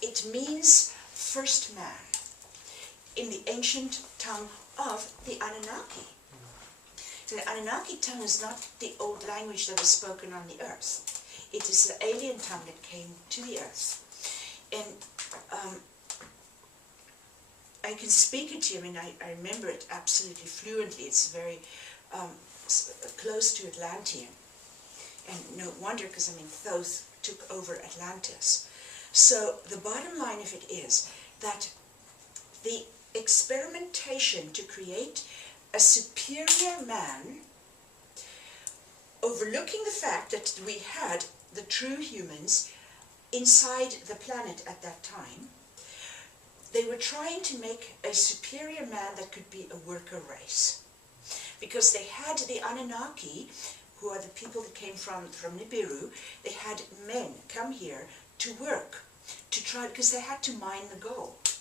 It means first man in the ancient tongue of the Anunnaki. So the Anunnaki tongue is not the old language that was spoken on the earth. It is the alien tongue that came to the earth. And I can speak it to you. I mean, I remember it absolutely fluently. It's very close to Atlantean. And no wonder, because, I mean, Thoth took over Atlantis. So the bottom line of it is that the experimentation to create a superior man, overlooking the fact that we had the true humans inside the planet at that time, they were trying to make a superior man that could be a worker race. Because they had the Anunnaki, who are the people that came from Nibiru, they had men come here to work, to try, because they had to mine the gold.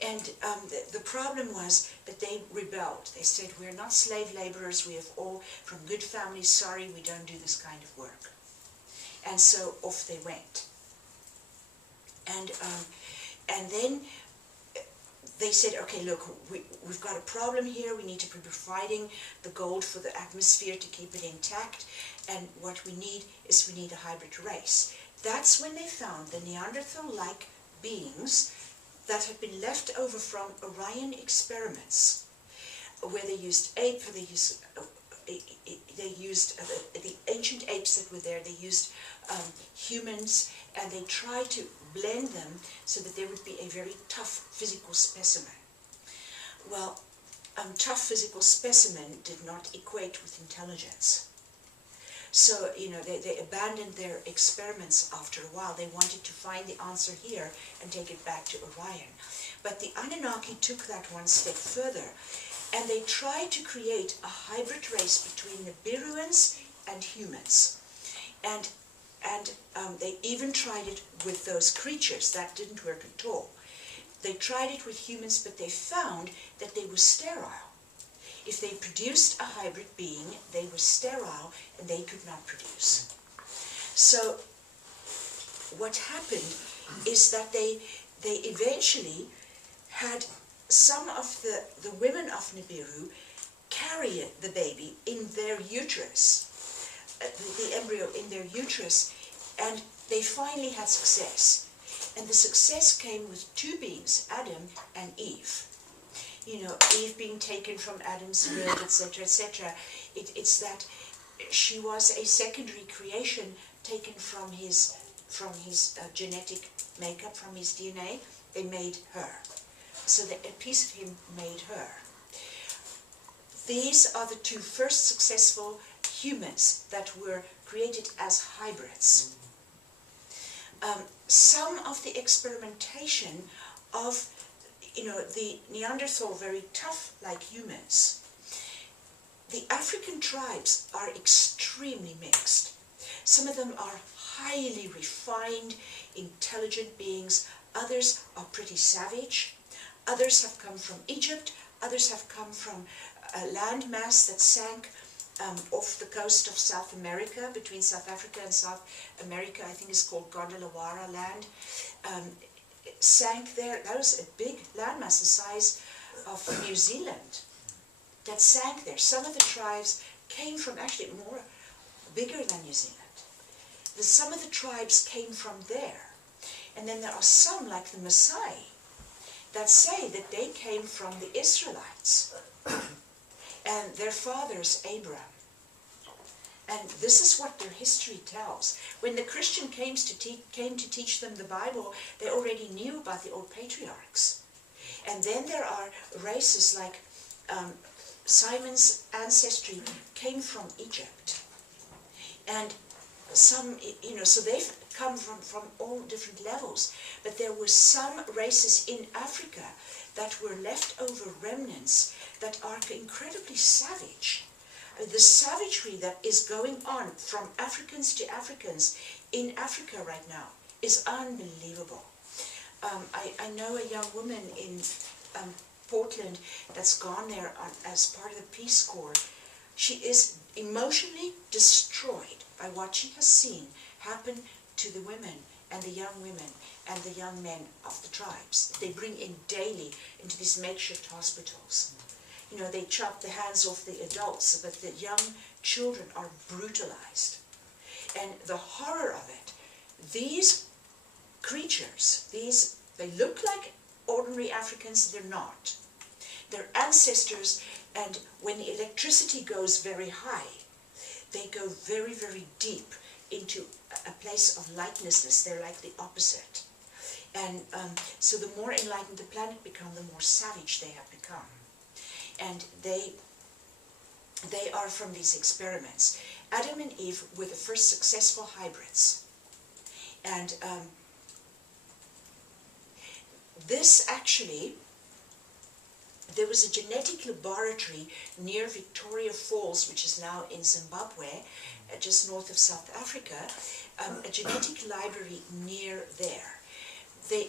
And the problem was that they rebelled. They said, we're not slave laborers, we have all from good families, sorry, we don't do this kind of work. And so off they went. And then they said, okay, look, we've got a problem here, we need to be providing the gold for the atmosphere to keep it intact, and what we need is we need a hybrid race. That's when they found the neanderthal-like beings that had been left over from Orion experiments, where they used ape, they used the ancient apes that were there, they used humans, and they tried to blend them so that there would be a very tough physical specimen. Well, tough physical specimen did not equate with intelligence. So, you know, they abandoned their experiments after a while. They wanted to find the answer here and take it back to Orion. But the Anunnaki took that one step further, and they tried to create a hybrid race between Nibiruans and humans. And they even tried it with those creatures. That didn't work at all. They tried it with humans, but they found that they were sterile. If they produced a hybrid being, they were sterile and they could not produce. So what happened is that they eventually had some of the women of Nibiru carry the baby in their uterus, the embryo in their uterus, and they finally had success. And the success came with two beings, Adam and Eve. You know, Eve being taken from Adam's rib, etc., etc. It's that she was a secondary creation taken from his genetic makeup, from his DNA. They made her. So that a piece of him made her. These are the two first successful humans that were created as hybrids. Some of the experimentation of, you know, the Neanderthal, very tough like humans. The African tribes are extremely mixed. Some of them are highly refined, intelligent beings. Others are pretty savage. Others have come from Egypt. Others have come from a landmass that sank off the coast of South America, between South Africa and South America. I think it's called Gondelawara land. Sank there. That was a big landmass the size of New Zealand that sank there. Some of the tribes came from actually bigger than New Zealand. Some of the tribes came from there. And then there are some, like the Maasai, that say that they came from the Israelites and their fathers, Abraham. And this is what their history tells. When the Christian came to teach them the Bible, they already knew about the old patriarchs. And then there are races like Simon's ancestry came from Egypt. And some, you know, so they've come from all different levels. But there were some races in Africa that were leftover remnants that are incredibly savage. The savagery that is going on from Africans to Africans in Africa right now is unbelievable. I know a young woman in Portland that's gone there as part of the Peace Corps. She is emotionally destroyed by what she has seen happen to the women and the young women and the young men of the tribes. They bring in daily into these makeshift hospitals. You know, they chop the hands off the adults, but the young children are brutalized. And the horror of it, these creatures, they look like ordinary Africans, they're not. They're ancestors, and when the electricity goes very high, they go very, very deep into a place of lightlessness. They're like the opposite. And so the more enlightened the planet becomes, the more savage they have become. And they are from these experiments. Adam and Eve were the first successful hybrids. And this actually, there was a genetic laboratory near Victoria Falls, which is now in Zimbabwe, just north of South Africa, a genetic library near there. There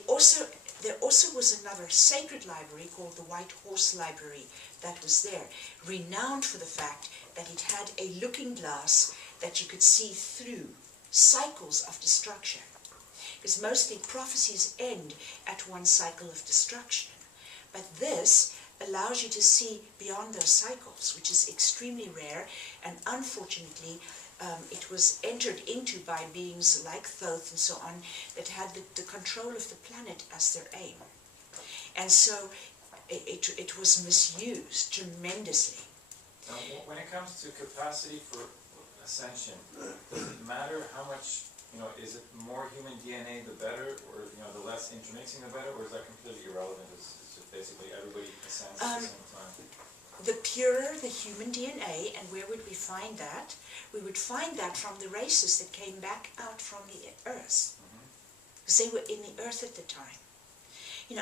also was another sacred library called the White Horse Library that was there, renowned for the fact that it had a looking glass that you could see through cycles of destruction. Because mostly prophecies end at one cycle of destruction. But this allows you to see beyond those cycles, which is extremely rare, and unfortunately it was entered into by beings like Thoth and so on that had the control of the planet as their aim. And so it was misused tremendously. Now, when it comes to capacity for ascension, does it matter how much, is it more human DNA the better, or the less intermixing the better, or is that completely irrelevant? It's just basically everybody ascends at the same time? The purer the human DNA, and where would we find that? We would find that from the races that came back out from the earth. Because they were in the earth at the time.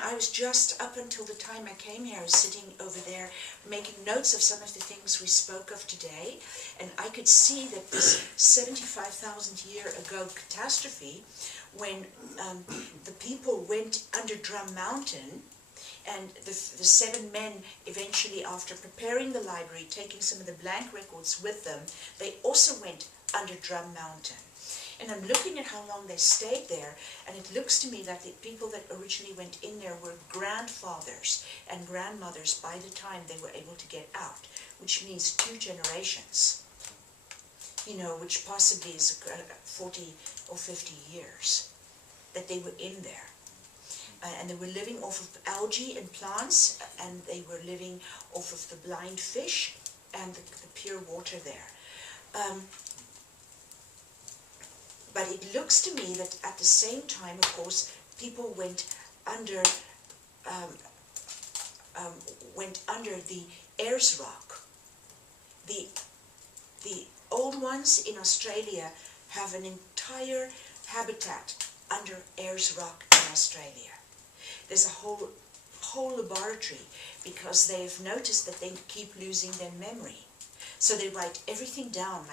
I was just, up until the time I came here, I was sitting over there making notes of some of the things we spoke of today, and I could see that this 75,000 year ago catastrophe, when the people went under Drum Mountain, and the 7 men eventually, after preparing the library, taking some of the blank records with them, they also went under Drum Mountain. And I'm looking at how long they stayed there, and it looks to me that the people that originally went in there were grandfathers and grandmothers by the time they were able to get out, which means 2 generations, which possibly is 40 or 50 years that they were in there. And they were living off of algae and plants, and they were living off of the blind fish and the pure water there. But it looks to me that at the same time, of course, people went under the Ayers Rock. The old ones in Australia have an entire habitat under Ayers Rock in Australia. There's a whole laboratory, because they've noticed that they keep losing their memory. So they write everything down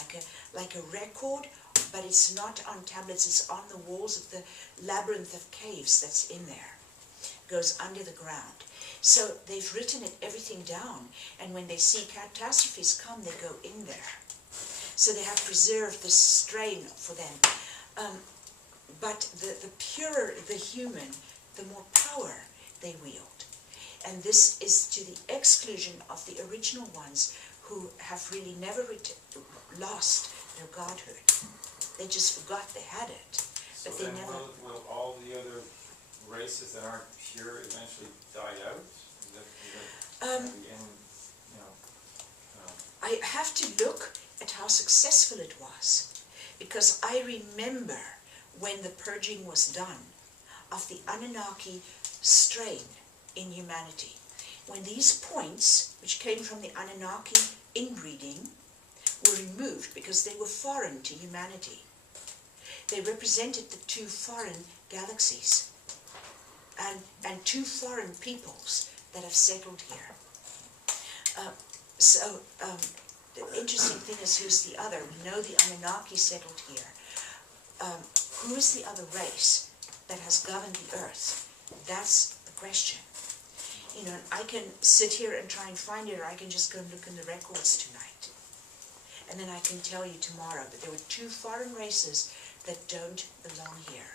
like a record, but it's not on tablets, it's on the walls of the labyrinth of caves that's in there. It goes under the ground. So they've written everything down, and when they see catastrophes come, they go in there. So they have preserved the strain for them. But the purer the human, the more power they wield. And this is to the exclusion of the original ones who have really never lost their godhood. They just forgot they had it. So but they then never. Will all the other races that aren't pure eventually die out? Is that the end, I have to look at how successful it was, because I remember when the purging was done of the Anunnaki strain in humanity. When these points, which came from the Anunnaki inbreeding, were removed because they were foreign to humanity. They represented the 2 foreign galaxies and 2 foreign peoples that have settled here. The interesting thing is, who's the other? We know the Anunnaki settled here. Who is the other race that has governed the earth? That's the question. I can sit here and try and find it, or I can just go and look in the records tonight. And then I can tell you tomorrow. But there were 2 foreign races that don't belong here.